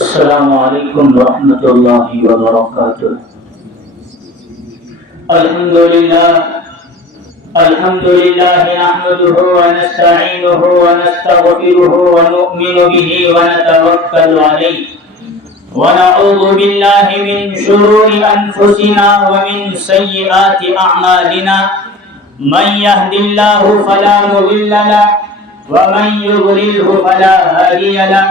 السلام علیکم ورحمۃ اللہ وبرکاتہ۔ الحمد للہ نحمده ونستعینه ونستغفره ونؤمن به ونتوکل علیہ ونعوذ باللہ من شرور انفسنا ومن سیئات اعمالنا، من يهد الله فلا مضل له ومن يضلله فلا هادي له،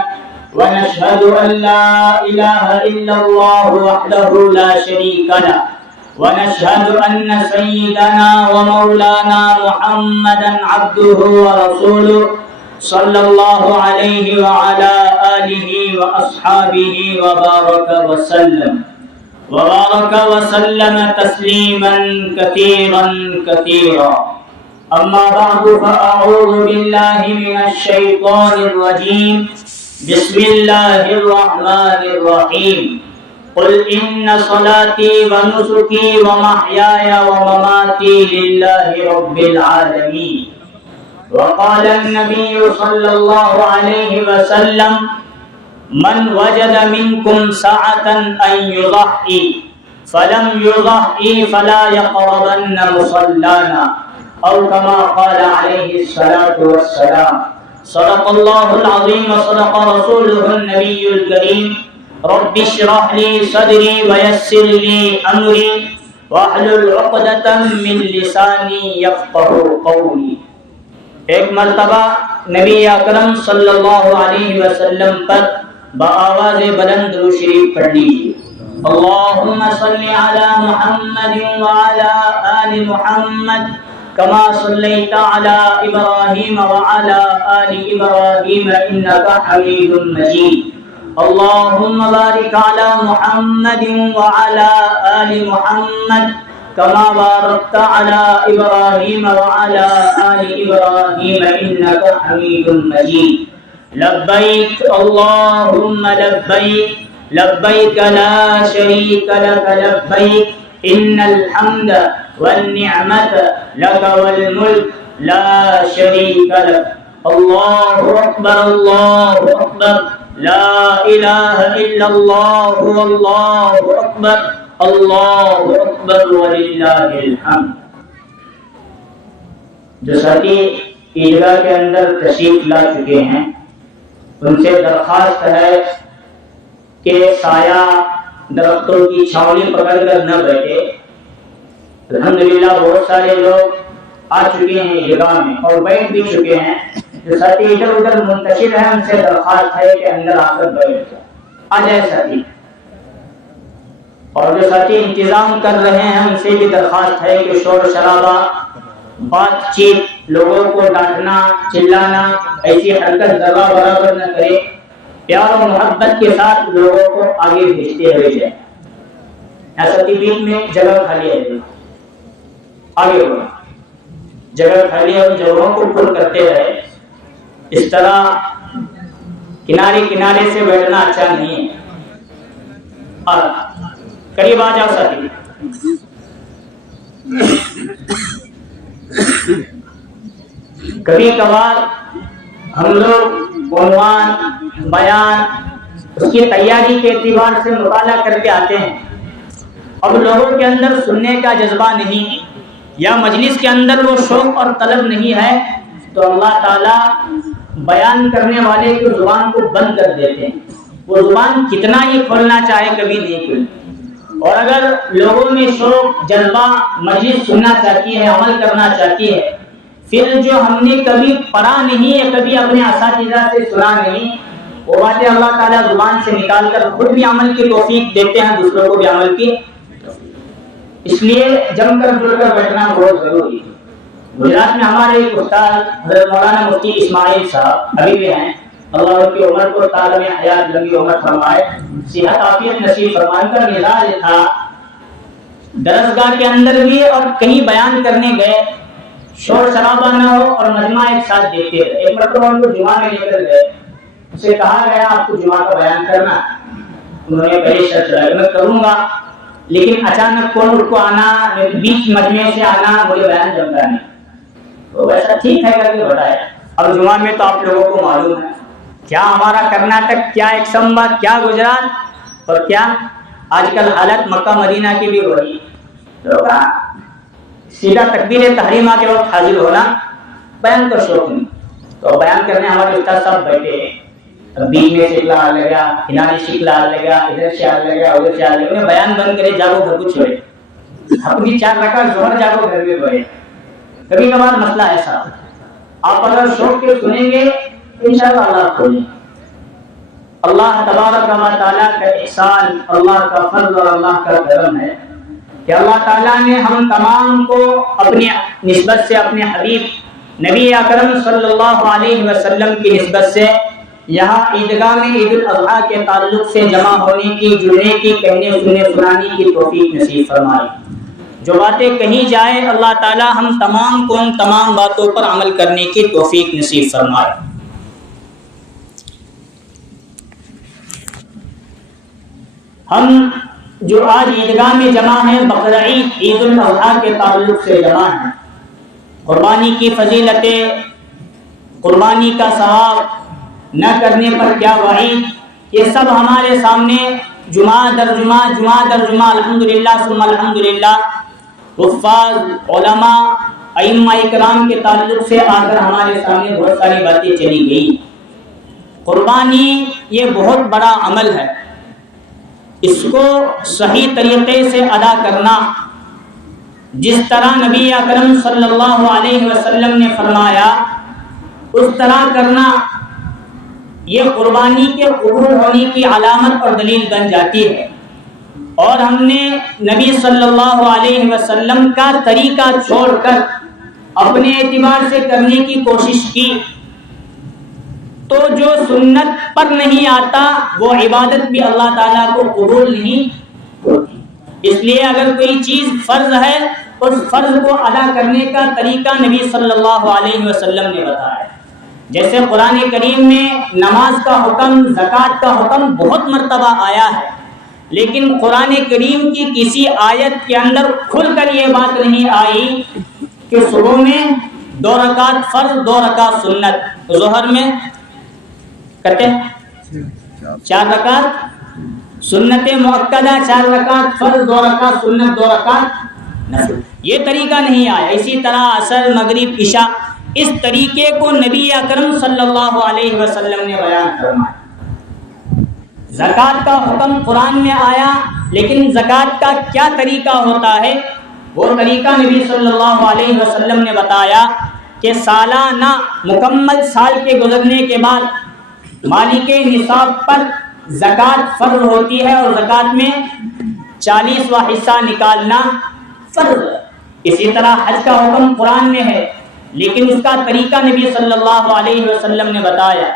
ونشهد أن لا إله إلا الله وحده لا شريك له، ونشهد أن سيدنا ومولانا محمدا عبده ورسوله صلى الله عليه وعلى آله وأصحابه وبارك وسلم تسليما كثيرا كثيرا. أما بعد فأعوذ بالله من الشيطان الرجيم. بسم الله الرحمن الرحيم. قل إن صلاتي ونسكي ومحياي ومماتي لله رب العالمين. وقال النبي صلى الله عليه وسلم: من وجد منكم سعة أن يضحي فلم يضحي فلا يقربن مصلانا، أو كما قال عليه الصلاة والسلام. صدق الله العظيم وصدق رسوله النبي الكريم. رب اشرح لي صدري ويسر لي أمري واحلل عقدة من لساني يفقهوا قولي. ایک مرتبہ نبی اکرم صلی اللہ علیہ وسلم پر بآواز بلند درود شریف پڑھ لیجیے. اللهم صل على محمد وعلى آل محمد كما صليت على إبراهيم وعلى آل إبراهيم إنك حميد مجيد. اللهم بارك على محمد وعلى آل محمد كما باركت على إبراهيم وعلى آل إبراهيم إنك حميد مجيد. لبيك اللهم لبيك، لبيك لا شريك لك لبيك، إن الحمد والنعمة لك والملك لا شريك لك. الله أكبر الله أكبر، لا إله إلا الله والله أكبر، الله أكبر ولله الحمد. جو ساتھی عیدگاہ کے اندر تشریف لا چکے ہیں ان سے درخواست ہے کہ سایہ درختوں کی چھاؤنی پکڑ کر نہ بیٹھے. الحمدللہ بہت سارے لوگ آ چکے ہیں عیدگاہ میں اور بیٹھ بھی چکے ہیں. جو ساتھی ادھر ادھر منتشر ہیں ان سے درخواست ہے کہ اندر آ کر بیٹھ جائے. آ جائے ساتھی. اور جو ساتھی انتظام کر رہے ہیں ان سے بھی درخواست ہے کہ شور شرابہ، بات چیت، لوگوں کو ڈانٹنا چلانا، ایسی حرکت ذرا برابر نہ کرے. پیار و محبت کے ساتھ لوگوں کو آگے بھیجتے ہوئے جائیں. ایسا بیچ میں جگہ خالی ہے، آگے بڑھو. جگہ خالی ہے، ان جگہوں کو پر کرتے رہے. اس طرح کنارے کنارے سے بیٹھنا اچھا نہیں ہے. اور قریب آ جاؤ ساتھی. کبھی کبھار ہم لوگ عنوان بیان اس کی تیاری کے اعتبار سے مطالعہ کر کے آتے ہیں. اب لوگوں کے اندر سننے کا جذبہ نہیں یا مجلس کے اندر وہ شوق اور طلب نہیں ہے تو اللہ تعالیٰ بیان کرنے والے کی زبان کو بند کر دیتے ہیں. وہ زبان کتنا ہی کھولنا چاہے کبھی نہیں کھلتی. اور اگر لوگوں میں شوق جذبہ مجلس سننا چاہتی ہے، عمل کرنا چاہتی ہے، پھر جو ہم نے کبھی پڑھا نہیں ہے، کبھی اپنے اساتذہ سے سنا نہیں، وہ باتیں اللہ تعالیٰ زبان سے نکال کر خود بھی عمل کی توفیق دیتے ہیں، دوسروں کو بھی عمل کی. اس لیے جم کر جڑ کر بیٹھنا بہت ضروری ہے. گجرات میں ہمارے ایک استاد حضرت مولانا مفتی اسماعیل صاحب ابھی بھی ہیں، اللہ ان کی عمر کو تعالیٰ میں حیات لمبی عمر فرمائے، صحت عافیت نصیب فرمائے. کا مزاج تھا درسگاہ کے اندر بھی اور کہیں بیان کرنے گئے شور شرابہ نہ ہو اور مجمع ایک ساتھ دیکھتے رہے. ایک مرتبہ ان کو جمعہ میں لے کر گئے، اسے کہا گیا آپ کو جمعہ کا بیان کرنا. انہوں نے پہلے شرط لگائی میں کروں گا، لیکن اچانک کون کو آنا، بیچ مجمع سے آنا، مجھے بیان جمتا نہیں. تو ویسا ٹھیک ہے کر کے بتایا. اب جمعہ میں تو آپ لوگوں کو معلوم ہے کیا ہمارا کرناٹک، کیا ایک سمبر، کیا گجرات، اور کیا آج کل حالت مکہ مدینہ کی بھی ہو رہی ہے۔ لوگ سیدھا تکبیر تحریمہ کے وقت حاضر ہونا، بیان کا شوق نہیں، تو بیان کرنے ہمارے استاد صاحب بیٹھے ہیں، بیچ میں سے اگلا آ لگا، کنارے سے اگلا آ لگا، ادھر سے آ لگا، ادھر سے آ لگا، انہیں بیان بند کرے جاگو گھر کو چھوڑے، اپنی 4 رکعت ظہر جاگو گھر میں پڑھے۔ کبھی کبھار مسئلہ ایسا آپ اگر شوق کے سنیں گے انشاءاللہ اللہ کھولیں۔ اللہ تبارک و تعالیٰ کا احسان، اللہ کا فضل اور اللہ کا کرم ہے کہ اللہ تعالیٰ نے ہم تمام کو اپنی نسبت سے، اپنے حبیب نبی اکرم صلی اللہ علیہ وسلم کی نسبت سے یہاں عیدگاہ میں عید الاضحیٰ کے تعلق سے جمع ہونے کی، جڑنے کی، کہنے سننے سنانے کی توفیق نصیب فرمائے۔ جو باتیں کہی جائے اللہ تعالیٰ ہم تمام کو ان تمام باتوں پر عمل کرنے کی توفیق نصیب فرمائے۔ ہم جو آج عیدگاہ میں جمع ہیں بقرعید عید الاضحیٰ کے تعلق سے جمع ہیں۔ قربانی کی فضیلتیں، قربانی کا ثواب، نہ کرنے پر کیا وعید، یہ سب ہمارے سامنے جمعہ در جمعہ، جمعہ در جمعہ الحمدللہ ثم الحمدللہ حفاظ، علماء، ائمہ اکرام کے تعلق سے آ کر ہمارے سامنے بہت ساری باتیں چلی گئی۔ قربانی یہ بہت بڑا عمل ہے، اس کو صحیح طریقے سے ادا کرنا، جس طرح نبی اکرم صلی اللہ علیہ وسلم نے فرمایا اس طرح کرنا، یہ قربانی کے قبول ہونے کی علامت اور دلیل بن جاتی ہے۔ اور ہم نے نبی صلی اللہ علیہ وسلم کا طریقہ چھوڑ کر اپنے اعتبار سے کرنے کی کوشش کی تو جو سنت پر نہیں آتا وہ عبادت بھی اللہ تعالیٰ کو قبول نہیں ہوتی۔ اس لیے اگر کوئی چیز فرض ہے اس فرض کو ادا کرنے کا طریقہ نبی صلی اللہ علیہ وسلم نے بتایا۔ جیسے قرآن کریم میں نماز کا حکم، زکوٰۃ کا حکم بہت مرتبہ آیا ہے، لیکن قرآن کریم کی کسی آیت کے اندر کھل کر یہ بات نہیں آئی کہ صبح میں 2 رکعت فرض، 2 رکعت سنت، ظہر میں کرتے 4 رکعت سنت مؤکدہ، 4 رکعت فرض، 2 رکعت سنت، 2 رکعت نفل، یہ طریقہ نہیں آیا۔ اسی طرح عصر، مغرب، عشاء، اس طریقے کو نبی اکرم صلی اللہ علیہ وسلم نے بیان فرمایا۔ زکوٰۃ کا حکم قرآن میں آیا، لیکن زکوٰۃ کا کیا طریقہ ہوتا ہے وہ طریقہ نبی صلی اللہ علیہ وسلم نے بتایا کہ سالانہ مکمل سال کے گزرنے کے بعد مالک نصاب پر زکوٰۃ فرض ہوتی ہے اور زکوٰۃ میں 40واں حصہ نکالنا فرض ہے۔ اسی طرح حج کا حکم قرآن میں ہے، لیکن اس کا طریقہ نبی صلی اللہ علیہ وسلم نے بتایا۔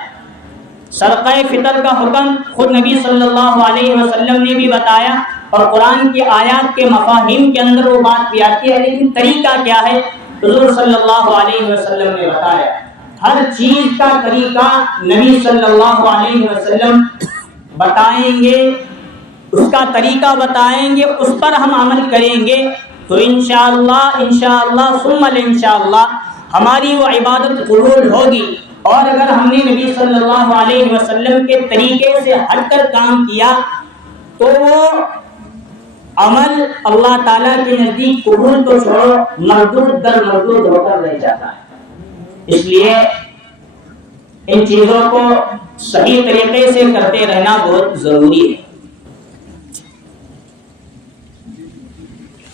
صدقہ فطر کا حکم خود نبی صلی اللہ علیہ وسلم نے بھی بتایا، اور قرآن کی آیات کے مفاہیم کے اندر وہ بات بھی آتی ہے، لیکن طریقہ کیا ہے حضور صلی اللہ علیہ وسلم نے بتایا۔ ہر چیز کا طریقہ نبی صلی اللہ علیہ وسلم بتائیں گے، اس کا طریقہ بتائیں گے، اس پر ہم عمل کریں گے تو انشاءاللہ ثم انشاءاللہ ہماری وہ عبادت قبول ہوگی۔ اور اگر ہم نے نبی صلی اللہ علیہ وسلم کے طریقے سے ہٹ کر کام کیا تو وہ عمل اللہ تعالیٰ کے نزدیک قبول تو چھوڑو مردود در مردود ہو کر رہ جاتا ہے۔ اس لیے ان چیزوں کو صحیح طریقے سے کرتے رہنا بہت ضروری ہے۔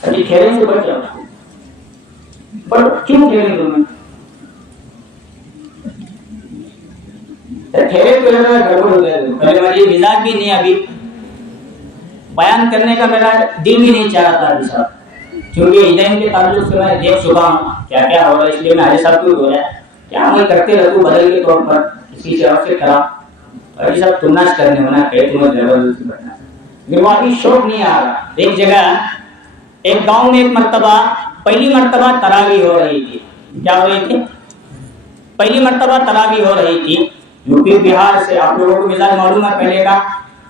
ابھی کھیلے سے بڑھ جاؤ، پر کیوں کھیلیں تمہیں؟ ٹھہرے تو گڑبڑ ہو گئے، پہلے والی مزاج بھی نہیں، ابھی بیان کرنے کا میرا دل بھی نہیں چاہ رہا تھا ابھی صاحب، کیونکہ عیدین کے تعلق سے میں دیکھ چکا ہوں کیا کیا ہو رہا ہے، اس لیے میں حاجی صاحب کو بولا کیا عمل کرتے رہو بدل کے طور پر کسی سے اور سے خراب، حاجی صاحب تم ناش کرنے ہونا کہ تمہیں زبردستی بیٹھنا، لیکن وہ ابھی شوق نہیں آ رہا۔ ایک جگہ ایک گاؤں میں ایک مرتبہ پہلی مرتبہ تراویح ہو رہی تھی، کیا ہو رہی تھی؟ پہلی مرتبہ تراویح ہو رہی تھی۔ یو پی بہار سے آپ لوگوں کو مزاج معلوم ہے پہلے کا،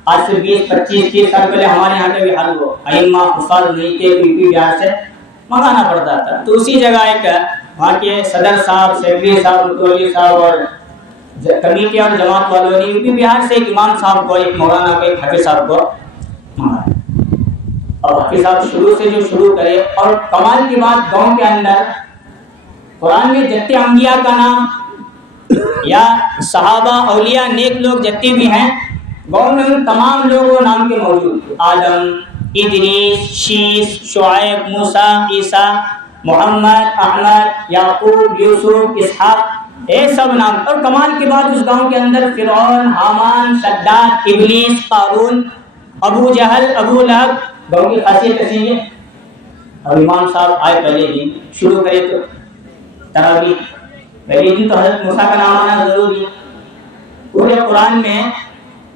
آج سے 20-25-30 سال پہلے ہمارے یہاں کا بھی حل ہو، ائمہ حفاظ نہیں تھے، یو پی بہار سے منگانا پڑتا تھا۔ تو اسی جگہ ایک وہاں کے صدر صاحب، سیکرٹری صاحب، متولی صاحب اور کمیٹی اور جماعت والوں نے یو پی بہار سے ایک امام صاحب کو، ایک مولانا کو، ایک حافظ صاحب کو مارا۔ اور حافظ صاحب شروع سے جو شروع کرے، اور کمال کی بات گاؤں کے اندر قرآن میں جتنے انبیاء کا نام یا صحابہ اولیاء نیک لوگ جتنے بھی ہیں گاؤں میں، ان تمام لوگوں نام کے موجود، آدم، ادریس، شیس، شعیب، موسیٰ، عیسیٰ، محمد، احمد، یعقوب، یوسف، اسحاق، یہ سب نام۔ اور کمال کی بات اس گاؤں کے اندر فرعون، حامان، شداد، ابلیس، قارون، ابو جہل، ابو لہب، گاؤں کی خاصیت ایسی ہے۔ اب امام صاحب آئے پہلے دن شروع کرے تو تراویح، پہلے دن تو حضرت موسیٰ کا نام آنا ضروری ہے۔ پورے قرآن میں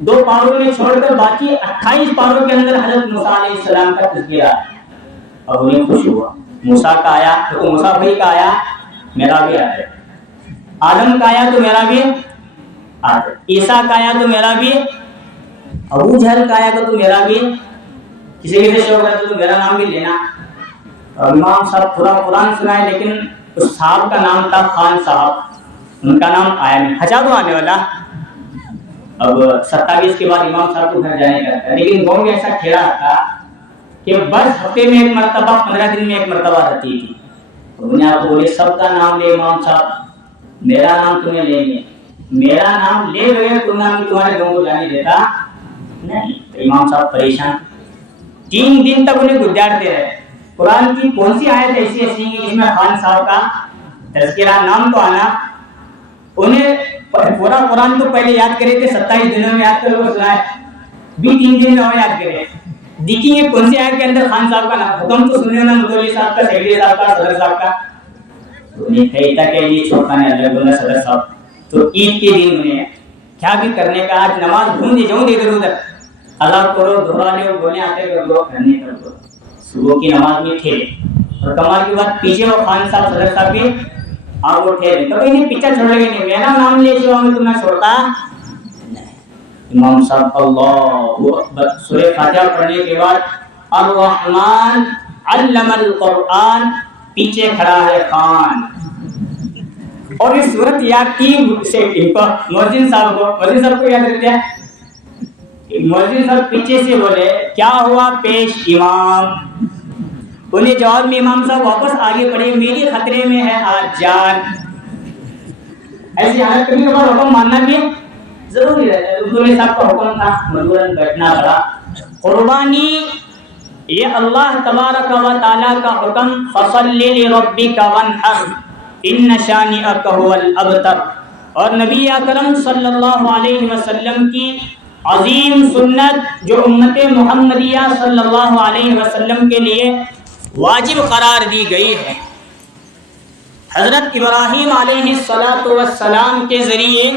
2 پاروں میں چھوڑ کر باقی 28 پاروں کے اندر حضرت موسیٰ علیہ السلام کا تذکرہ ہے۔ اب انہیں خوش ہوا، موسیٰ کا آیا تو موسیٰ بھائی کا آیا، میرا بھی آیا، آدم کا آیا تو میرا بھی آدم، عیسیٰ کا آیا تو میرا بھی، ابو جہل کا آیا تو میرا بھی، کسی کسی شوق رہتا تو میرا نام بھی لینا۔ اور امام صاحب پورا قرآن سنائے، لیکن اس صاحب کا نام تھا خان صاحب، ان کا نام آیا نہیں، ہزاروں آنے والا۔ اب 27 کے بعد امام صاحب کو گھر جانے کا تھا، لیکن گاؤں میں ایسا کھیلا تھا کہ بس ہفتے میں ایک مرتبہ، 15 دن میں ایک مرتبہ رہتی تھی۔ انہیں آپ کو بولے سب کا نام لے امام صاحب، میرا نام تمہیں لیں گے، میرا نام لے بغیر تمہارے گاؤں کو جانے دیتا نہیں۔ امام صاحب پریشان، 3 دن تک انہیں گزارتے رہے۔ قرآن کی کون سی آیت ایسی ایسی ہے جس میں خان صاحب کا تذکرہ، نام تو آنا، انہیں پورا قرآن تو پہلے یاد کرے تھے، 27 دنوں میں یاد کر وہ سنائے، بھی 3 دن میں یاد کرے۔ دیکھیے کون سی آیت کے اندر خان صاحب کا نام، حکم تو سننے نا متولی صاحب کا، سیکرٹری صاحب کا، صدر صاحب کا، انہیں کہتا کہ یہ چھوٹا نے اللہ بولا صدر صاحب تو عید کے دن انہیں کیا بھی کرنے کا، آج نماز بھون دے جاؤں ادھر ادھر، ادا کرو، دہرا لو، بولے آتے کر دو، کرنے کر دو، صبح کی نماز میں ٹھہرے۔ اور کمال کی بات پیچھے وہ خان صاحب، صدر صاحب بھی آپ وہ ٹھہرے، تو انہیں پیچھے چھوڑے گے نہیں، میرا نام لے جو ہمیں تمہیں چھوڑتا۔ امام صاحب اللہ اکبر، سورہ فاتحہ پڑھنے کے بعد الرحمن علم القرآن، پیچھے کھڑا ہے خان، اور یہ صورت یاد کی مؤذن صاحب کو یاد رکھتے ہیں۔ مؤذن صاحب پیچھے سے بولے کیا ہوا پیش امام، انہیں جواب میں امام صاحب واپس آگے پڑھے، میری خطرے میں ہے آج جان۔ ایسی حالت کبھی کبھار حکم ماننا بھی ضروری رہتا ہے، مؤذن صاحب کا حکم تھا، مجبوراً بیٹھنا پڑا۔ قربانی یہ اللہ تبارک و تعالیٰ کا حکم، فَصَلِّ لِرَبِّكَ وَانْحَرْ إِنَّ شَانِئَكَ هُوَ الْأَبْتَرُ، اور نبی اکرم صلی اللہ علیہ وسلم کی عظیم سنت جو امت محمدیہ صلی اللہ علیہ وسلم کے لیے واجب قرار دی گئی ہے۔ حضرت ابراہیم علیہ السلام کے ذریعے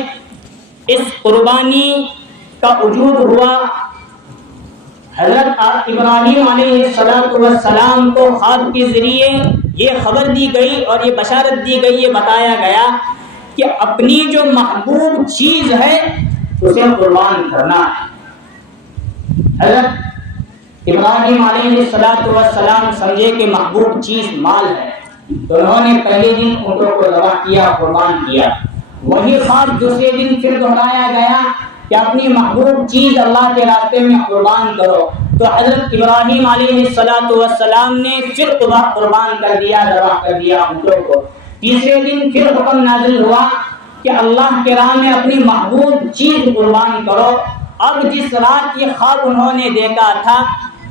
اس قربانی کا وجود ہوا۔ حضرت ابراہیم علیہ السلام کو خواب کے ذریعے یہ خبر دی گئی اور یہ بشارت دی گئی، یہ بتایا گیا کہ اپنی جو محبوب چیز ہے اسے قربان کرنا ہے۔ حضرت ابراہیم علیہ السلام سمجھے کہ محبوب چیز مال ہے، تو انہوں نے پہلے دن اونٹوں کو ذبح کیا، قربان کیا۔ وہی خواب دوسرے دن پھر دہرایا گیا کہ اپنی محبوب چیز اللہ کے راستے میں قربان کرو، تو حضرت ابراہیم علیہ السلام نے پھر قربان کر دیا، ذبح کر دیا اونٹوں کو۔ تیسرے دن پھر حکم نازل ہوا کہ اللہ کے راہ میں اپنی محبوب چیز قربان کرو۔ اب جس رات یہ خواب انہوں نے دیکھا تھا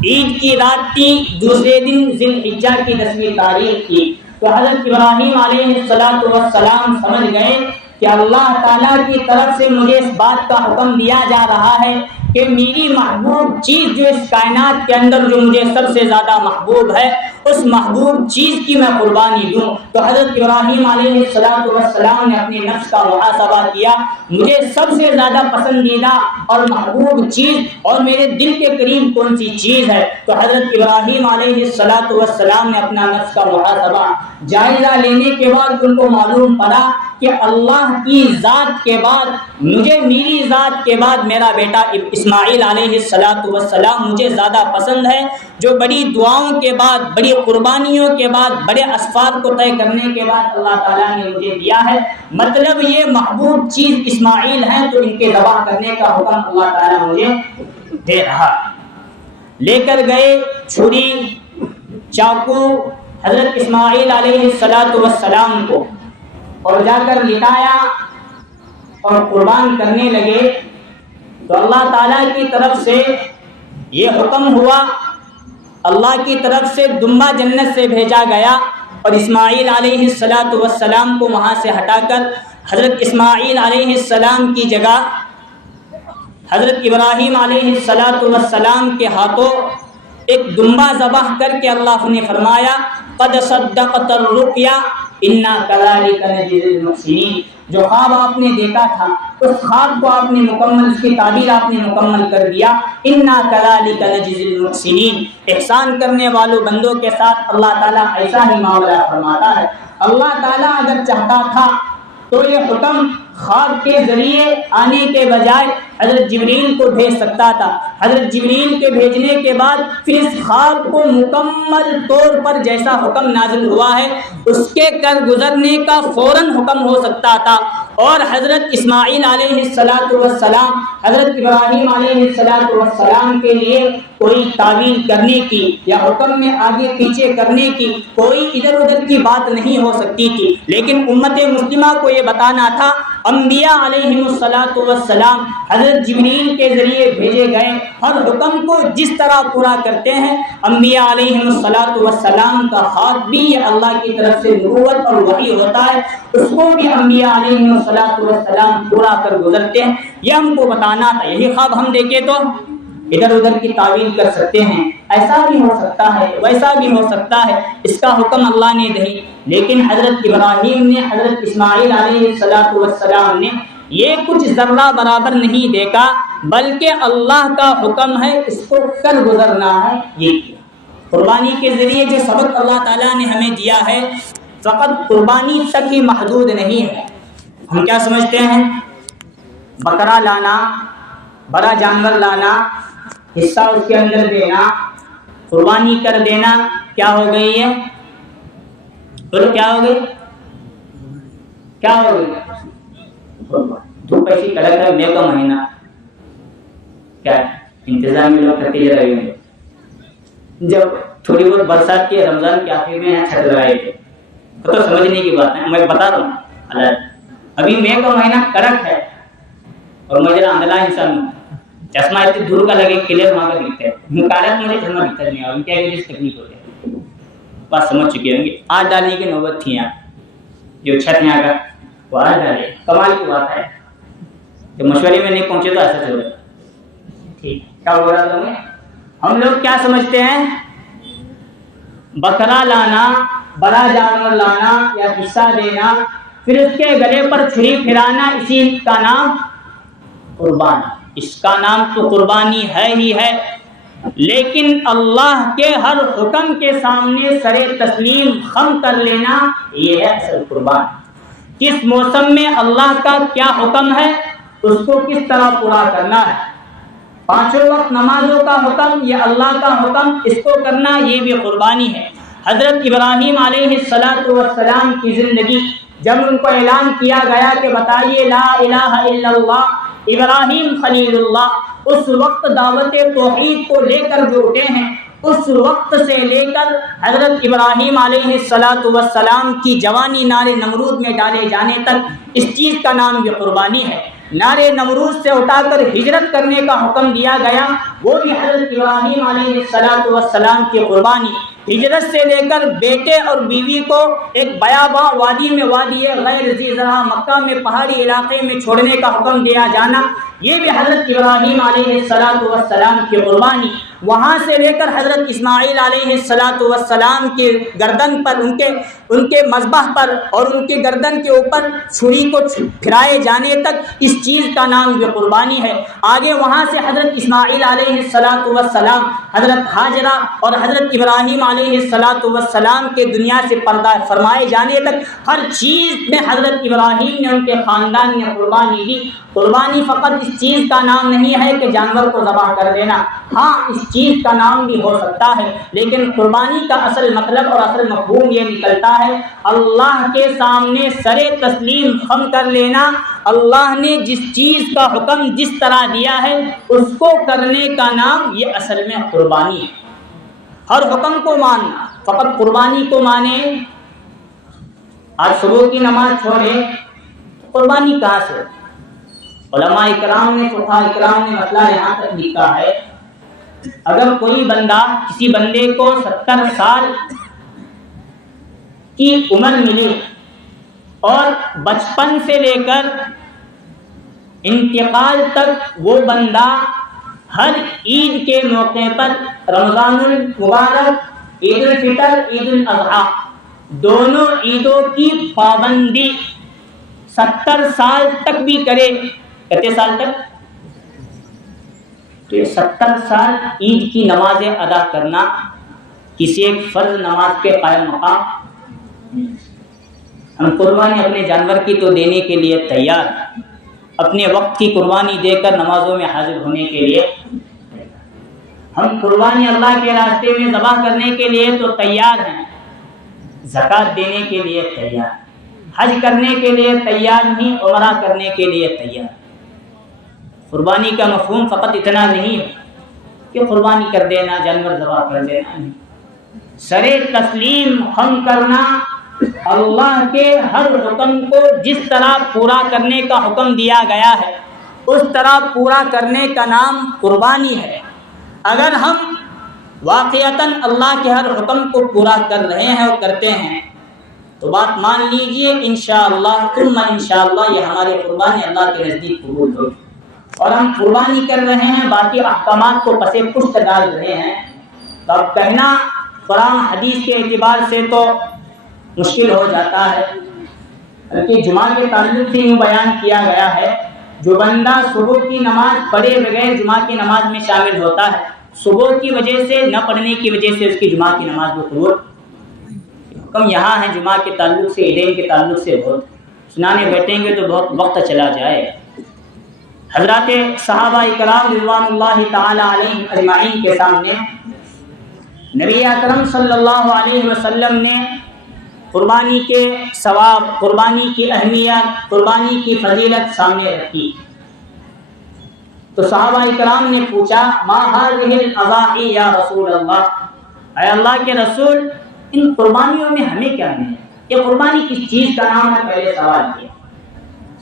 عید کی رات تھی، دوسرے دن ذی الحجہ کی 10ویں تاریخ تھی، تو حضرت ابراہیم علیہ السلام سمجھ گئے کہ اللہ تعالیٰ کی طرف سے مجھے اس بات کا حکم دیا جا رہا ہے کہ میری محبوب چیز جو اس کائنات کے اندر جو مجھے سب سے زیادہ محبوب ہے، اس محبوب چیز کی میں قربانی دوں۔ تو حضرت ابراہیم علیہ السلام نے اپنے نفس کا محاسبہ کیا، مجھے سب سے زیادہ پسندیدہ اور محبوب چیز اور میرے دل کے قریب کون سی چیز ہے۔ تو حضرت ابراہیم علیہ السلام نے اپنا نفس کا محاسبہ جائزہ لینے کے بعد ان کو معلوم پڑا کہ اللہ کی ذات کے بعد مجھے، میری ذات کے بعد میرا بیٹا اسماعیل علیہ السلام مجھے زیادہ پسند ہے، جو بڑی دعاؤں کے بعد، بڑی قربانیوں کے بعد، بڑے اسفار کو طے کرنے کے بعد اللہ تعالیٰ نے مجھے دیا ہے، مطلب یہ محبوب چیز اسماعیل ہیں تو ان کے ذبح کرنے کا حکم اللہ تعالیٰ مجھے دے رہا۔ لے کر گئے چھری، چاقو حضرت اسماعیل علیہ السلام کو، اور جا کر لٹایا اور قربان کرنے لگے، تو اللہ تعالیٰ کی طرف سے یہ حکم ہوا، اللہ کی طرف سے دمبا جنت سے بھیجا گیا اور اسماعیل علیہ السلام کو وہاں سے ہٹا کر حضرت اسماعیل علیہ السلام کی جگہ حضرت ابراہیم علیہ السلام کے ہاتھوں ایک دمبا ذبح کر کے اللہ نے فرمایا قد صدقت الرؤیا انا کذالک نجزی المحسنین، جو خواب آپ نے دیکھا تھا اس خواب کو آپ نے مکمل، اس کی تعبیر آپ نے مکمل کر دیا۔ انا کذالک نجزی المحسنین، احسان کرنے والوں بندوں کے ساتھ اللہ تعالیٰ ایسا ہی معاملہ فرماتا ہے۔ اللہ تعالیٰ اگر چاہتا تھا تو یہ حکم خواب کے ذریعے آنے کے بجائے حضرت جبریل کو بھیج سکتا تھا۔ حضرت جبریل کے بھیجنے کے بعد پھر اس خواب کو مکمل طور پر جیسا حکم نازل ہوا ہے اس کے کر گزرنے کا فوراً حکم ہو سکتا تھا، اور حضرت اسماعیل علیہ السلام، حضرت ابراہیم علیہ السلام کے لیے کوئی تعویل کرنے کی یا حکم میں آگے پیچھے کرنے کی کوئی ادھر ادھر کی بات نہیں ہو سکتی تھی، لیکن امت مسلمہ کو یہ بتانا تھا انبیاء علیہ السلام حضرت جبریل کے ذریعے بھیجے گئے، ہر حکم کو جس طرح پورا کرتے ہیں انبیاء علیہ السلام کا خط بھی یہ اللہ کی طرف سے نبوت اور وحی ہوتا ہے، اس کو بھی انبیاء علیہ السلام پورا کر گزرتے ہیں۔ یہ ہم کو بتانا تھا۔ یہی خواب ہم دیکھیں تو ادھر ادھر کی تعویل کر سکتے ہیں، ایسا بھی ہو سکتا ہے، ویسا بھی ہو سکتا ہے، اس کا حکم اللہ نے دی، لیکن حضرت ابراہیم نے، حضرت اسماعیل علیہ السلام نے یہ کچھ ذرہ برابر نہیں دیکھا، بلکہ اللہ کا حکم ہے اس کو کر گزرنا ہے، یہ کیا۔ قربانی کے ذریعے جو سبق اللہ تعالیٰ نے ہمیں دیا ہے فقط قربانی تک ہی محدود نہیں ہے۔ ہم کیا سمجھتے ہیں؟ بکرا لانا، بڑا جانور لانا، حصہ اس کے اندر دینا، قربانی کر دینا، کیا ہو گئی ہے؟ بولو کیا ہو گئی؟ کیا ہو گئی؟ دھوپ ایسی کڑک ہے، مے کا مہینہ، کیا انتظام میں لوگ کرتے جا رہے ہیں۔ جب تھوڑی بہت برسات کی رمضان کے آخر میں چھت لگائے تھے تو سمجھنے کی بات ہے، میں بتا رہا ہوں اللہ، ابھی مے کا مہینہ کڑک ہے اور مجھے اندلا انسان چشمہ اتنی دور کا لگے کلیئر وہاں کا دکھتا ہے، مکالت مجھے چشمہ دکھتا نہیں، اور کیا تکلیف ہوتی ہے، بات سمجھ چکے ہوں گے۔ آج ڈالنے کی نوبت تھی یہاں، جو چھت یہاں کا وہ آج ڈالے، کمال کی بات ہے، جب مشورے میں نہیں پہنچے تو ایسا چل رہا ہے۔ ٹھیک کیا بول رہا تھا میں؟ ہم لوگ کیا سمجھتے ہیں؟ بکرا لانا، بڑا جانور لانا یا حصہ دینا، پھر اس کے گلے پر چھری پھرانا، اسی کا نام قربانی۔ اس کا نام تو قربانی ہے ہی ہے، لیکن اللہ کے ہر حکم کے سامنے سر تسلیم خم کر لینا، یہ ہے اصل قربانی۔ کس موسم میں اللہ کا کیا حکم ہے اس کو کس طرح پورا کرنا ہے، پانچوں وقت نمازوں کا حکم، یہ اللہ کا حکم، اس کو کرنا، یہ بھی قربانی ہے۔ حضرت ابراہیم علیہ السلام کی زندگی جب ان کو اعلان کیا گیا کہ بتائیے لا الہ الا اللہ ابراہیم خلیل اللہ، اس وقت دعوت توحید کو لے کر جو اٹھے ہیں، اس وقت سے لے کر حضرت ابراہیم علیہ السلام کی جوانی نار نمرود میں ڈالے جانے تک اس چیز کا نام بھی قربانی ہے۔ نار نمرود سے اٹھا کر ہجرت کرنے کا حکم دیا گیا، وہ بھی حضرت ابراہیم علیہ السلام کی قربانی۔ ہجرت سے لے کر بیٹے اور بیوی کو ایک بیاباں وادی میں، وادی غیر ذی زرع مکہ میں پہاڑی علاقے میں چھوڑنے کا حکم دیا جانا، یہ بھی حضرت ابراہیم علیہ السلام کی قربانی۔ وہاں سے لے کر حضرت اسماعیل علیہ السلام کے گردن پر، ان کے مذبح پر اور ان کے گردن کے اوپر چھری کو پھرائے جانے تک اس چیز کا نام بھی قربانی ہے۔ آگے وہاں سے حضرت اسماعیل علیہ السلام، حضرت ہاجرہ اور حضرت ابراہیم علیہ السلام کے دنیا سے پردہ فرمائے جانے تک ہر چیز میں حضرت ابراہیم نے، ان کے خاندان نے قربانی دی۔ قربانی فقط اس چیز کا نام نہیں ہے کہ جانور کو ذبح کر دینا، ہاں اس چیز کا نام بھی ہو سکتا ہے، لیکن قربانی کا اصل مطلب اور اصل مفہوم یہ نکلتا ہے اللہ کے سامنے سر تسلیم خم کر لینا، اللہ نے جس چیز کا حکم جس طرح دیا ہے اس کو کرنے کا نام یہ اصل میں قربانی ہے۔ ہر حکم کو ماننا، فقط قربانی کو مانے، آج صبح کی نماز چھوڑے، قربانی کہاں سے؟ علماء اکرام نے، فقہاء اکرام نے مسئلہ یہاں تک لکھا ہے، اگر کوئی بندہ کسی بندے کو 70 سال کی عمر ملے اور بچپن سے لے کر انتقال تک وہ بندہ ہر عید کے موقع پر، رمضان المبارک، عید الفطر، عید الاضحیٰ، دونوں عیدوں کی پابندی 70 سال تک بھی کرے، کتنے سال تک؟ تو یہ 70 سال عید کی نمازیں ادا کرنا کسی ایک فرض نماز کے قائم مقام۔ ہم قربانی اپنے جانور کی تو دینے کے لیے تیار، اپنے وقت کی قربانی دے کر نمازوں میں حاضر ہونے کے لیے، ہم قربانی اللہ کے راستے میں ذبح کرنے کے لیے تو تیار ہیں، زکوٰۃ دینے کے لیے تیار، حج کرنے کے لیے تیار نہیں، عمرہ کرنے کے لیے تیار۔ قربانی کا مفہوم فقط اتنا نہیں ہے کہ قربانی کر دینا، جانور ذبح کر دینا، نہیں، سر تسلیم خم کرنا، اللہ کے ہر حکم کو جس طرح پورا کرنے کا حکم دیا گیا ہے اس طرح پورا کرنے کا نام قربانی ہے۔ اگر ہم واقعتاً اللہ کے ہر حکم کو پورا کر رہے ہیں اور کرتے ہیں تو بات مان لیجئے انشاءاللہ ثم انشاءاللہ یہ ہماری قربانی اللہ کے نزدیک قبول ہوگی۔ اور ہم قربانی کر رہے ہیں، باقی احکامات کو پس پشت ڈال رہے ہیں، تو اب کہنا قرآن حدیث کے اعتبار سے تو مشکل ہو جاتا ہے، بلکہ جمعہ کے تعلق سے یوں بیان کیا گیا ہے، جو بندہ صبح کی نماز پڑھے بغیر جمعہ کی نماز میں شامل ہوتا ہے، صبح کی وجہ سے، نہ پڑھنے کی وجہ سے اس کی جمعہ کی نماز میں قبول۔ حکم یہاں ہے جمعہ کے تعلق سے، عیدین کے تعلق سے بہت سنانے بیٹھیں گے تو بہت وقت چلا جائے۔ حضرات صحابہ کرام رضوان اللہ تعالی علیہم اجمعین کے سامنے نبی اکرم صلی اللہ علیہ وسلم نے قربانی کے ثواب، قربانی کی اہمیت، قربانی کی فضیلت سامنے رکھی، تو صحابہ کرام نے پوچھا ما هذه الاضاحی یا رسول اللہ، اے اللہ کے رسول ان قربانیوں میں ہمیں کیا نہیں ہے، یہ قربانی کس چیز کا نام ہے؟ پہلے سوال کیا۔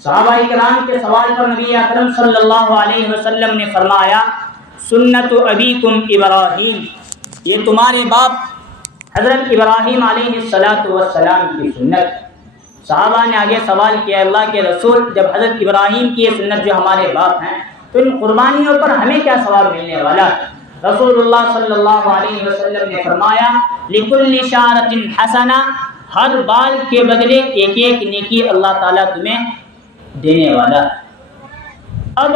صحابہ کرام کے سوال پر نبی اکرم صلی اللہ علیہ وسلم نے فرمایا سنت ابیکم ابراہیم، یہ تمہارے باپ حضرت ابراہیم علیہ السلام کی سنت۔ صحابہ نے آگے سوال کیا اللہ کے رسول جب حضرت ابراہیم کی یہ سنت جو ہمارے باپ ہیں تو ان قربانیوں پر ہمیں کیا ثواب ملنے والا ہے؟ رسول اللہ صلی اللہ علیہ وسلم نے فرمایا لکل شعرۃ حسنہ، ہر بال کے بدلے ایک ایک نیکی اللہ تعالیٰ تمہیں دینے والا ہے۔ اب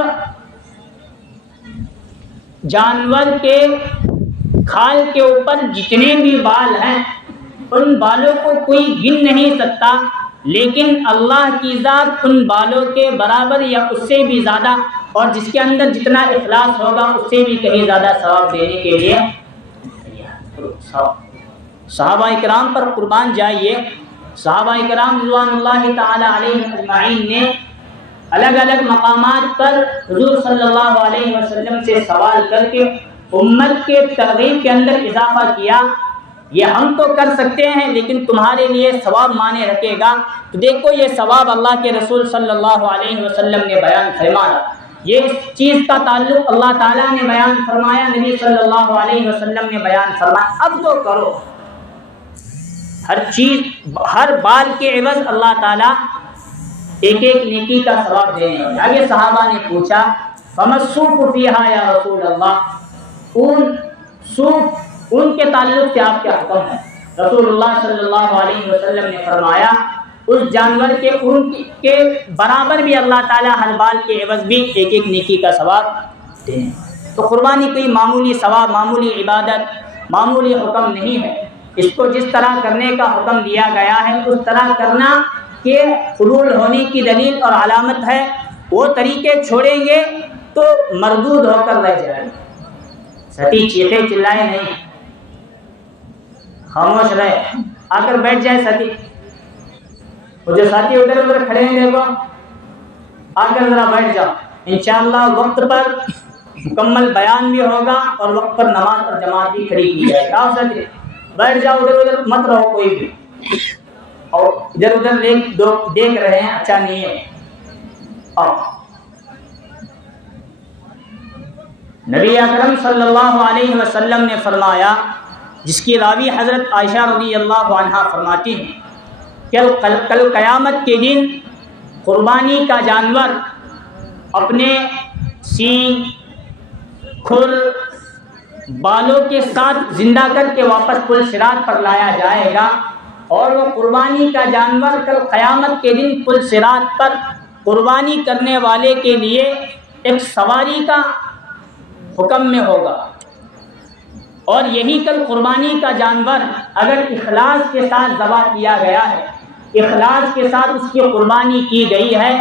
جانور کے کھال کے اوپر جتنے بھی بال ہیں ان بالوں کو کوئی گن نہیں سکتا، لیکن اللہ کی ذات ان بالوں کے برابر یا اس سے بھی زیادہ، اور جس کے اندر جتنا اخلاص ہوگا اس سے بھی کہیں زیادہ ثواب دینے کے لیے صحابہ کرام پر قربان جائیے۔ صحابہ کرام رضوان اللہ تعالی علیہ اجمعین نے الگ الگ مقامات پر حضور صلی اللہ علیہ وسلم سے سوال کر کے امت کے ترغیب کے اندر اضافہ کیا، یہ ہم تو کر سکتے ہیں لیکن تمہارے لیے ثواب مانے رکھے گا، تو دیکھو یہ ثواب اللہ کے رسول صلی اللہ علیہ وسلم نے بیان فرمایا، یہ اس چیز کا تعلق اللہ تعالیٰ نے بیان فرمایا، نبی صلی اللہ علیہ وسلم نے بیان فرمایا، اب تو کرو۔ ہر چیز، ہر بال کے عوض اللہ تعالیٰ ایک ایک نیکی کا ثواب دینے والے۔ آگے صحابہ نے پوچھا فَمَسُّوفُ فِيهَا یا رسول اللہ، اون کے تعلق سے آپ کیا حکم ہے؟ رسول اللہ صلی اللہ علیہ وسلم نے فرمایا اس جانور کے اون کے برابر بھی اللہ تعالیٰ ہر بال کے عوض بھی ایک ایک نیکی کا ثواب دینے۔ تو قربانی کوئی معمولی ثواب، معمولی عبادت، معمولی حکم نہیں ہے، اس کو جس طرح کرنے کا حکم دیا گیا ہے اس طرح کرنا کے قبول ہونے کی دلیل اور علامت ہے۔ وہ طریقے چھوڑیں گے تو مردود ہو کر رہ جائے گا۔ ساتھی چیخے چلائے نہیں، خاموش رہے، آ کر بیٹھ جائے ساتھی. وہ جو ساتھی ادھر ادھر کھڑے ہیں دیکھو، آ کر ذرا بیٹھ جاؤ. انشاءاللہ وقت پر مکمل بیان بھی ہوگا اور وقت پر نماز اور جماعت بھی کھڑی کی جائے گا. ساتھی بیٹھ جاؤ، ادھر ادھر مت رہو کوئی بھی، اور ادھر ادھر دیکھ رہے ہیں اچھا نہیں ہے. نبی اکرم صلی اللہ علیہ وسلم نے فرمایا، جس کی راوی حضرت عائشہ رضی اللہ عنہا فرماتی ہیں کہ کل قیامت کے دن قربانی کا جانور اپنے سینگ، کھر، بالوں کے ساتھ زندہ کر کے واپس پل صراط پر لایا جائے گا، اور وہ قربانی کا جانور کل قیامت کے دن پل صراط پر قربانی کرنے والے کے لیے ایک سواری کا حکم میں ہوگا. اور یہی کل قربانی کا جانور اگر اخلاص کے ساتھ ذبح کیا گیا ہے، اخلاص کے ساتھ اس کی قربانی کی گئی ہے،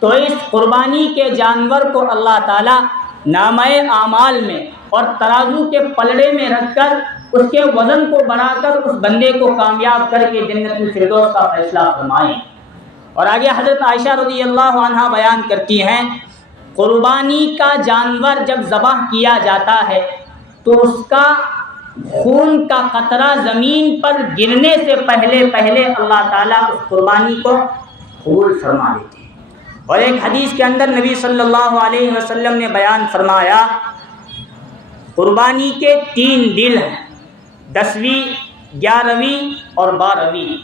تو اس قربانی کے جانور کو اللہ تعالیٰ نامہ اعمال میں اور ترازو کے پلڑے میں رکھ کر اس کے وزن کو بڑھا کر اس بندے کو کامیاب کر کے جنت الفردوس کا فیصلہ فرمائیں. اور آگے حضرت عائشہ رضی اللہ عنہا بیان کرتی ہیں، قربانی کا جانور جب ذبح کیا جاتا ہے تو اس کا خون کا قطرہ زمین پر گرنے سے پہلے اللہ تعالیٰ اس قربانی کو قبول فرما لیتے ہیں. اور ایک حدیث کے اندر نبی صلی اللہ علیہ وسلم نے بیان فرمایا، قربانی کے 3 دن ہیں، 10ویں، 11ویں اور 12ویں.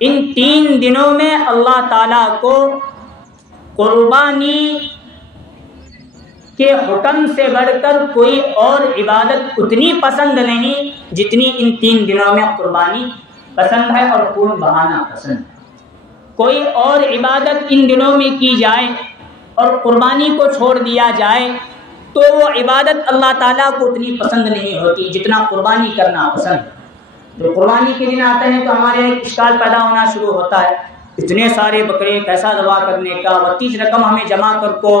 ان 3 دنوں میں اللہ تعالیٰ کو قربانی کے حکم سے بڑھ کر کوئی اور عبادت اتنی پسند نہیں جتنی ان 3 دنوں میں قربانی پسند ہے اور خون بہانا پسند ہے. کوئی اور عبادت ان دنوں میں کی جائے اور قربانی کو چھوڑ دیا جائے تو وہ عبادت اللہ تعالیٰ کو اتنی پسند نہیں ہوتی جتنا قربانی کرنا پسند ہے. جو قربانی کے دن آتے ہیں تو ہمارے ایک اشکال پیدا ہونا شروع ہوتا ہے، اتنے سارے بکرے کیسا ذبح کرنے کا، 32 رقم ہمیں جمع کر کو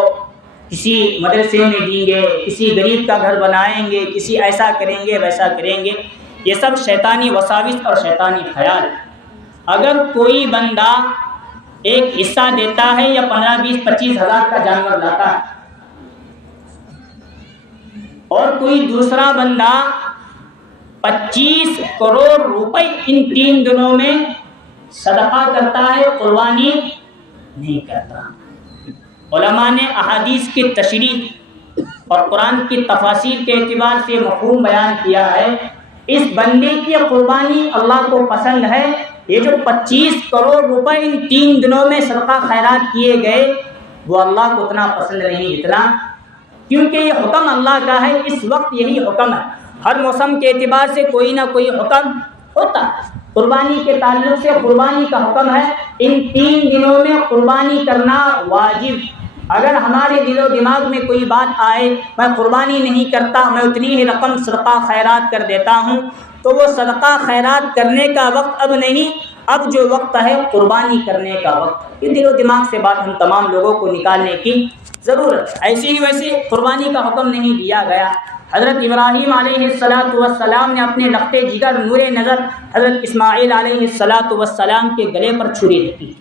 کسی مدرسے میں دیں گے، کسی غریب کا گھر بنائیں گے، کسی ایسا کریں گے ویسا کریں گے. یہ سب شیطانی وساوس اور شیطانی خیال ہے. اگر کوئی بندہ ایک حصہ دیتا ہے یا 15، 20، 25 ہزار کا جانور لاتا ہے، اور کوئی دوسرا بندہ 25 کروڑ روپے ان 3 دنوں میں صدقہ کرتا ہے، قربانی نہیں کرتا. علماء نے احادیث کی تشریح اور قرآن کی تفاسیر کے اعتبار سے مفہوم بیان کیا ہے. اس بندے کی قربانی اللہ کو پسند ہے. یہ جو 25 کروڑ روپے ان 3 دنوں میں صدقہ خیرات کیے گئے وہ اللہ کو اتنا پسند نہیں جتنا، کیونکہ یہ حکم اللہ کا ہے. اس وقت یہی حکم ہے. ہر موسم کے اعتبار سے کوئی نہ کوئی حکم ہوتا ہے. قربانی کے تعلق سے قربانی کا حکم ہے. ان 3 دنوں میں قربانی کرنا واجب. اگر ہمارے دل و دماغ میں کوئی بات آئے میں قربانی نہیں کرتا، میں اتنی ہی رقم صدقہ خیرات کر دیتا ہوں، تو وہ صدقہ خیرات کرنے کا وقت اب نہیں، اب جو وقت ہے قربانی کرنے کا وقت. یہ دل و دماغ سے بات ہم تمام لوگوں کو نکالنے کی ضرورت ہے. ایسی ہی ویسے قربانی کا حکم نہیں دیا گیا. حضرت ابراہیم علیہ السلام نے اپنے لخت جگر نور نظر حضرت اسماعیل علیہ السلام کے گلے پر چھری رکھی،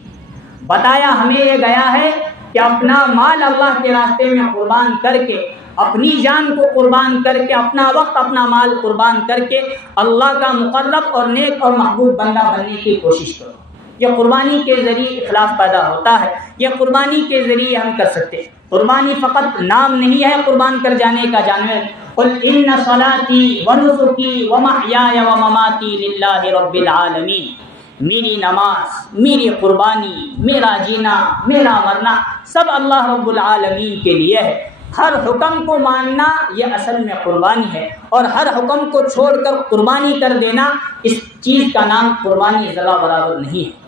بتایا ہمیں یہ گیا ہے کہ اپنا مال اللہ کے راستے میں قربان کر کے، اپنی جان کو قربان کر کے، اپنا وقت اپنا مال قربان کر کے اللہ کا مقرب اور نیک اور محبوب بندہ بننے کی کوشش کرو. یہ قربانی کے ذریعے اخلاص پیدا ہوتا ہے. یہ قربانی کے ذریعے ہم کر سکتے ہیں. قربانی فقط نام نہیں ہے قربان کر جانے کا جانور. قل ان صلاتی ونسکی ومحیای ومماتی للہ رب العالمین. میری نماز، میری قربانی، میرا جینا، میرا مرنا سب اللہ رب العالمین کے لیے ہے. ہر حکم کو ماننا یہ اصل میں قربانی ہے، اور ہر حکم کو چھوڑ کر قربانی کر دینا اس چیز کا نام قربانی ذرا برابر نہیں ہے.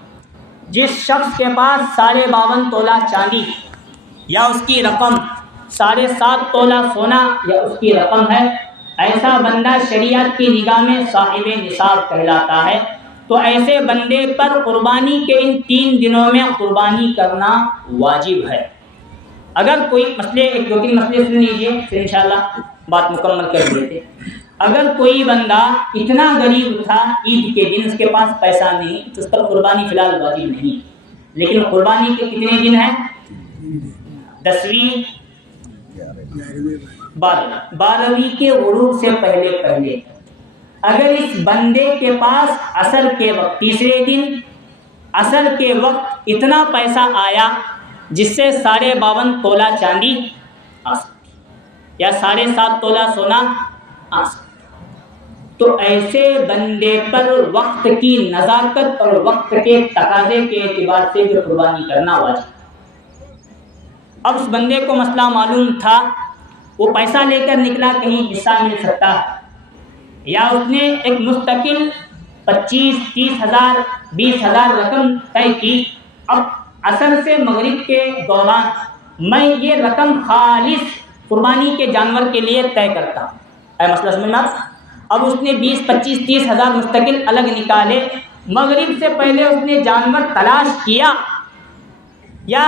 جس شخص کے پاس 52.5 تولہ چاندی یا اس کی رقم 7.5 تولہ سونا یا اس کی رقم ہے، ایسا بندہ شریعت کی نگاہ میں صاحب نصاب کہلاتا ہے. تو ایسے بندے پر قربانی کے ان 3 دنوں میں قربانی کرنا واجب ہے. اگر کوئی مسئلے ایک دو تین مسئلے سن لیجئے پھر انشاءاللہ بات مکمل کر دیتے. اگر کوئی بندہ اتنا غریب تھا عید کے دن اس کے پاس پیسہ نہیں تو اس پر قربانی فی الحال واجب نہیں, لیکن قربانی کے کتنے دن ہیں؟ 10ویں 12ویں کے غروب سے پہلے. اگر اس بندے کے پاس عصر کے وقت تیسرے دن عصر کے وقت اتنا پیسہ آیا جس سے 52.5 تولہ چاندی آ سکتی یا 7.5 تولہ سونا آ سکتی, تو ایسے بندے پر وقت کی نزاکت اور وقت کے تقاضے کے اعتبار سے جو قربانی کرنا واجب. اب اس بندے کو مسئلہ معلوم تھا, وہ پیسہ لے کر نکلا کہیں حصہ مل سکتا ہے, یا اس نے ایک مستقل 25-30 ہزار 20 ہزار رقم طے کی, اب عصر سے مغرب کے دوران میں یہ رقم خالص قربانی کے جانور کے لیے طے کرتا ہوں. اے مسئلہ سمجھ میں آپ؟ اب اس نے 20-25-30 ہزار مستقل الگ نکالے, مغرب سے پہلے اس نے جانور تلاش کیا یا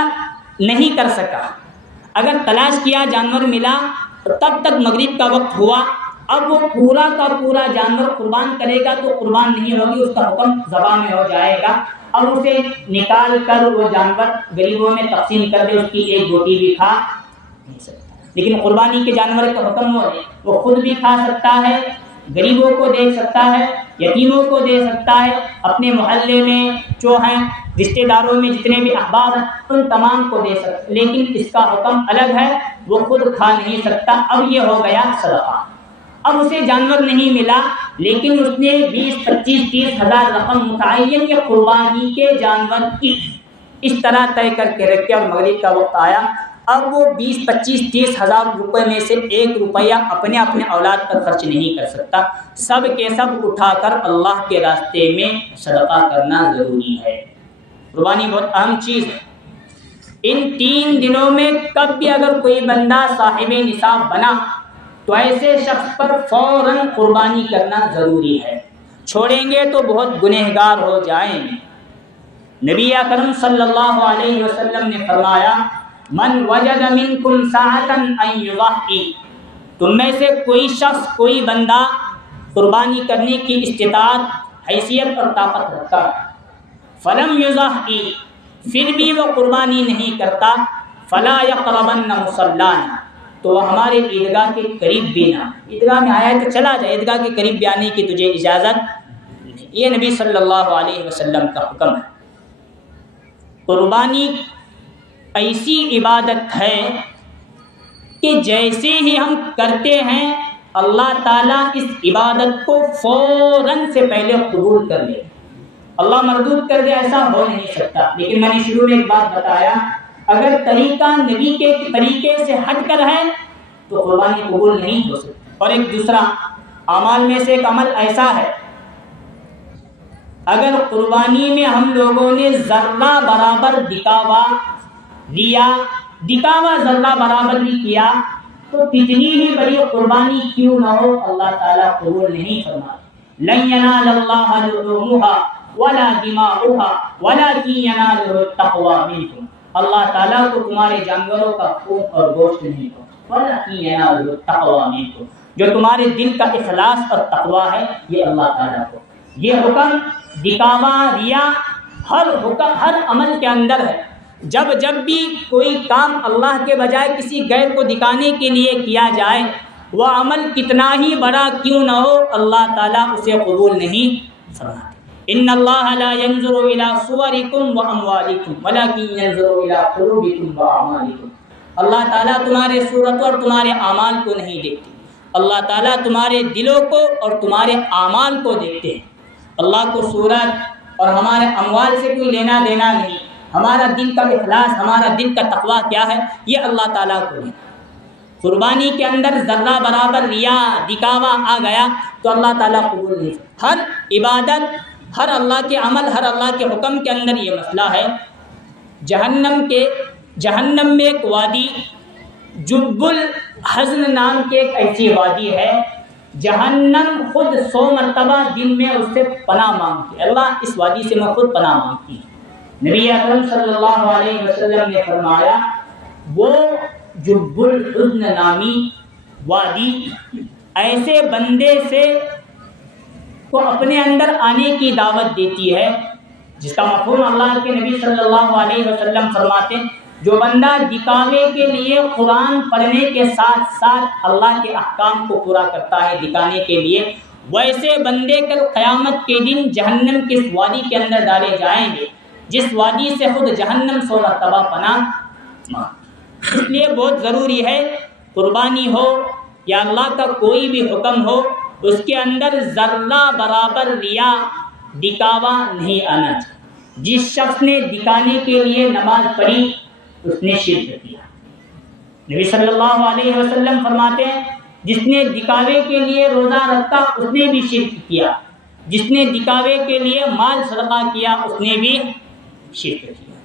نہیں کر سکا. اگر تلاش کیا جانور ملا تب تک مغرب کا وقت ہوا, اب وہ پورا کا پورا جانور قربان کرے گا تو قربان نہیں ہوگی, اس کا حکم ذبح میں ہو جائے گا. اب اسے نکال کر وہ جانور غریبوں میں تقسیم کر دے, اس کی ایک روٹی بھی کھا نہیں سکتا. لیکن قربانی کے جانور کا حکم وہ خود بھی کھا سکتا ہے, غریبوں کو دے سکتا ہے, یتیموں کو دے سکتا ہے, اپنے محلے میں جو ہیں رشتہ داروں میں جتنے بھی احباب ہیں ان تمام کو دے سکتا ہے, لیکن اس کا حکم الگ ہے, وہ خود کھا نہیں سکتا. اب یہ ہو گیا صدقہ. اب اسے جانور نہیں ملا لیکن اس نے 20-25-30 ہزار رقم متعین یا قربانی کے جانور کی اس طرح طے کر کے رکھے, اور مغرب کا وقت آیا. اب وہ 20-25-30 ہزار روپے میں سے 1 روپیہ اپنے اولاد پر خرچ نہیں کر سکتا, سب کے سب اٹھا کر اللہ کے راستے میں صدقہ کرنا ضروری ہے. قربانی بہت اہم چیز ہے. ان 3 دنوں میں کب بھی اگر کوئی بندہ صاحب نصاب بنا تو ایسے شخص پر فوراً قربانی کرنا ضروری ہے, چھوڑیں گے تو بہت گنہگار ہو جائیں گے. نبی اکرم صلی اللہ علیہ وسلم نے فرمایا, من وجد منکم سعۃ ان یضحی, تم میں سے کوئی شخص کوئی بندہ قربانی کرنے کی استطاعت حیثیت اور طاقت رکھتا ہے, فلم یضحی, پھر بھی وہ قربانی نہیں کرتا, فلا یقربن مصلانا, تو وہ ہمارے عیدگاہ کے قریب بھی نہ, عیدگاہ میں آیا ہے تو چلا جائے, عیدگاہ کے قریب بھی آنے کی تجھے اجازت نہیں. یہ نبی صلی اللہ علیہ وسلم کا حکم ہے. قربانی ایسی عبادت ہے کہ جیسے ہی ہم کرتے ہیں اللہ تعالیٰ اس عبادت کو فوراً سے پہلے قبول کر لے, اللہ مردود کر دے ایسا ہو نہیں سکتا. لیکن میں نے شروع میں ایک بات بتایا, اگر طریقہ نبی کے طریقے سے ہٹ کر ہے تو قربانی قبول نہیں ہو سکتی. اور ایک دوسرا اعمال میں سے ایک عمل ایسا ہے, اگر قربانی میں ہم لوگوں نے ذرہ برابر دکھاوا لیا, دکھاوا ذرہ برابر بھی کیا, تو کتنی ہی بڑی قربانی کیوں نہ ہو اللہ تعالیٰ قبول نہیں فرماتے. لن ینال اللہ لحومها ولا دماؤها ولکن ینالہ التقوی منکم, اللہ تعالیٰ کو تمہارے جانوروں کا خون اور گوشت نہیں ہو, ولکن ینالہ التقوی منکم, جو تمہارے دل کا اخلاص اور تقوی ہے یہ اللہ تعالیٰ کو. یہ حکم دکھاوا ریا ہر عمل کے اندر ہے. جب بھی کوئی کام اللہ کے بجائے کسی غیر کو دکھانے کے لیے کیا جائے, وہ عمل کتنا ہی بڑا کیوں نہ ہو اللہ تعالیٰ اسے قبول نہیں فرماتے. ان اللہ لا ينظر الى صورکم واموالکم ولکن ينظر الى قلوبکم واعمالکم, اللہ تعالیٰ تمہارے صورت اور تمہارے اعمال کو نہیں دیکھتے, اللہ تعالیٰ تمہارے دلوں کو اور تمہارے اعمال کو دیکھتے ہیں. اللہ کو صورت اور ہمارے اموال سے کوئی لینا دینا نہیں, ہمارا دل کا اخلاص, ہمارا دل کا تقویٰ کیا ہے یہ اللہ تعالیٰ کو ہے. قربانی کے اندر ذرہ برابر ریا دکھاوا آ گیا تو اللہ تعالیٰ قبول نہیں. ہر عبادت, ہر اللہ کے عمل, ہر اللہ کے حکم کے اندر یہ مسئلہ ہے. جہنم میں ایک وادی جب الحزن نام کے ایک ایسی وادی ہے, جہنم خود 100 مرتبہ دن میں اس سے پناہ مانگتی ہے, اللہ اس وادی سے میں خود پناہ مانگتی ہے. نبی اکرم صلی اللہ علیہ وسلم نے فرمایا وہ جب الحزن نامی وادی ایسے بندے سے کو اپنے اندر آنے کی دعوت دیتی ہے جس کا مفہوم اللہ کے نبی صلی اللہ علیہ وسلم فرماتے ہیں جو بندہ دکھاوے کے لیے قرآن پڑھنے کے ساتھ ساتھ اللہ کے احکام کو پورا کرتا ہے دکھانے کے لیے، ویسے بندے کل قیامت کے دن جہنم کے اس وادی کے اندر ڈالے جائیں گے جس وادی سے خود جہنم 16 مرتبہ پناہ۔ اس لیے بہت ضروری ہے قربانی ہو یا اللہ کا کوئی بھی حکم ہو، اس کے اندر ذرہ برابر ریا دکھاوا نہیں آنا چاہیے۔ جس شخص نے دکھانے کے لیے نماز پڑھی اس نے شرک کیا۔ نبی صلی اللہ علیہ وسلم فرماتے ہیں جس نے دکھاوے کے لیے روزہ رکھا اس نے بھی شرک کیا، جس نے دکھاوے کے لیے مال صدقہ کیا اس نے بھی شرک کیا۔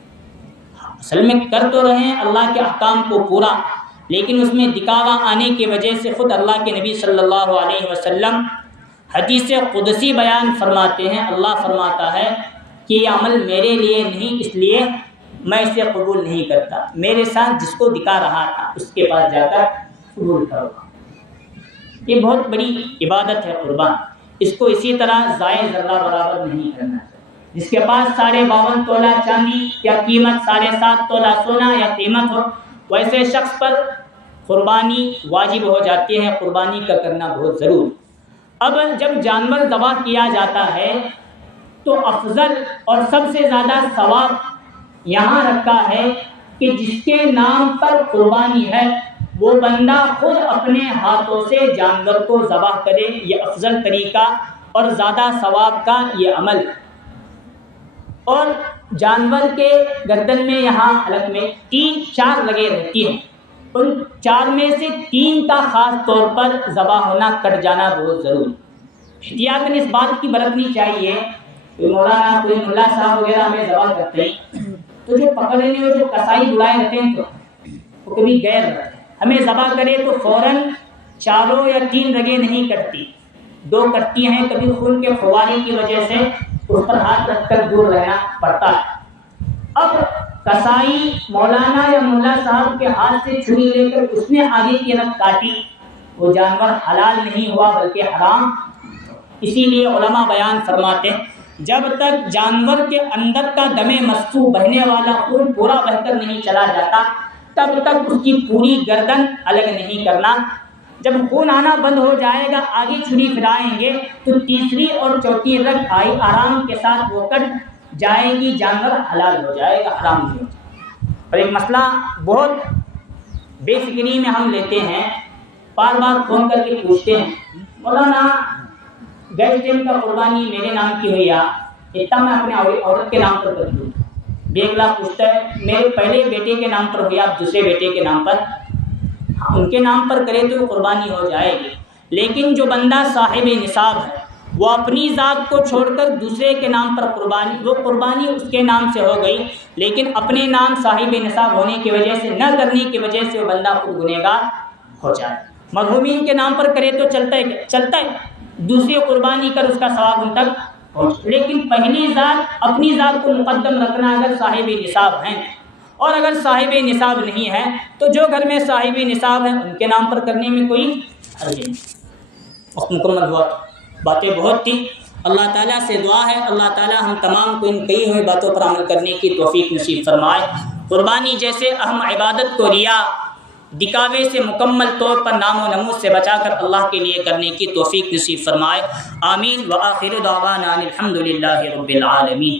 اصل میں کر تو رہے ہیں اللہ کے احکام کو پورا، لیکن اس میں دکھاوا آنے کی وجہ سے خود اللہ کے نبی صلی اللہ علیہ وسلم حدیث قدسی بیان فرماتے ہیں، اللہ فرماتا ہے کہ یہ عمل میرے لیے نہیں، اس لیے میں اسے قبول نہیں کرتا، میرے ساتھ جس کو دکھا رہا تھا اس کے پاس جا کر قبول کرو۔ یہ بہت بڑی عبادت ہے قربان، اس کو اسی طرح ضائع ذرہ برابر نہیں کرنا چاہیے۔ جس کے پاس 52.5 تولہ چاندی یا قیمت 7.5 تولہ سونا یا قیمت ہو، ویسے شخص پر قربانی واجب ہو جاتی ہے، قربانی کا کرنا بہت ضروری۔ اب جب جانور ذبح کیا جاتا ہے تو افضل اور سب سے زیادہ ثواب یہاں رکھا ہے کہ جس کے نام پر قربانی ہے وہ بندہ خود اپنے ہاتھوں سے جانور کو ذبح کرے، یہ افضل طریقہ اور زیادہ ثواب کا یہ عمل ہے۔ اور جانور کے گردن میں یہاں حلق میں 3-4 لگے رہتی ہیں، ان 4 میں سے 3 کا خاص طور پر ذبح ہونا، کٹ جانا بہت ضروری۔ احتیاطاً اس بات کی برتنی چاہیے کہ مولانا کوئی ملا صاحب وغیرہ ہمیں ذبح کرتے ہیں تو جو پکڑنے اور جو کسائی بلائے رہتے ہیں تو وہ کبھی غیر رہتے ہیں، ہمیں ذبح کرے تو فوراً 4 یا 3 رگیں نہیں کٹتی، 2 کٹتی ہیں، کبھی خون کے فوارے کی وجہ سے اس پر ہاتھ رکھ کر دور رہنا پڑتا ہے۔ اب کسائی مولانا یا ملا صاحب کے ہاتھ سے چھری لے کر اس نے آگے کی رگ کاٹی، وہ جانور حلال نہیں ہوا بلکہ حرام۔ اسی لیے علماء بیان فرماتے ہیں جب تک جانور کے اندر کا دم مسفوح بہنے والا خون پورا بہ کر نہیں چلا جاتا تب تک اس کی پوری گردن الگ نہیں کرنا۔ جب خون آنا بند ہو جائے گا، آگے چھری پھرائیں گے تو تیسری اور چوتھی رگ آئی آرام کے ساتھ وہ کٹ جائے گی، جانور حلال ہو جائے گا، حرام نہیں ہو جائے گا۔ اور ایک مسئلہ بہت بے فکری میں ہم لیتے ہیں، بار بار فون کر کے پوچھتے ہیں مولانا گیس ٹیم کا قربانی میرے نام کی ہوئی، اتنا میں اپنے عورت کے نام پر کر دوں۔ بیگلا پوچھتا ہے میرے پہلے بیٹے کے نام پر ہوئی، آپ دوسرے بیٹے کے نام پر، ان کے نام پر کرے تو قربانی ہو جائے گی۔ لیکن جو بندہ صاحب نصاب ہے وہ اپنی ذات کو چھوڑ کر دوسرے کے نام پر قربانی، وہ قربانی اس کے نام سے ہو گئی، لیکن اپنے نام صاحب نصاب ہونے کی وجہ سے، نہ کرنے کی وجہ سے وہ بندہ خود گنہگار ہو جائے۔ مرحومین کے نام پر کرے تو چلتا ہے، دوسری قربانی کر اس کا ثواب ان تک پہنچ، لیکن پہلی ذات اپنی ذات کو مقدم رکھنا اگر صاحب نصاب ہیں، اور اگر صاحب نصاب نہیں ہے تو جو گھر میں صاحب نصاب ہیں ان کے نام پر کرنے میں کوئی حرج نہیں۔ وقت مکمل ہوا، باتیں بہت تھیں، اللہ تعالیٰ سے دعا ہے اللہ تعالیٰ ہم تمام کو ان کہی ہوئی باتوں پر عمل کرنے کی توفیق نصیب فرمائے۔ قربانی جیسے اہم عبادت کو ریا دکھاوے سے مکمل طور پر نام و نمود سے بچا کر اللہ کے لیے کرنے کی توفیق نصیب فرمائے، آمین۔ وآخر دعوانا الحمد للہ رب العالمین۔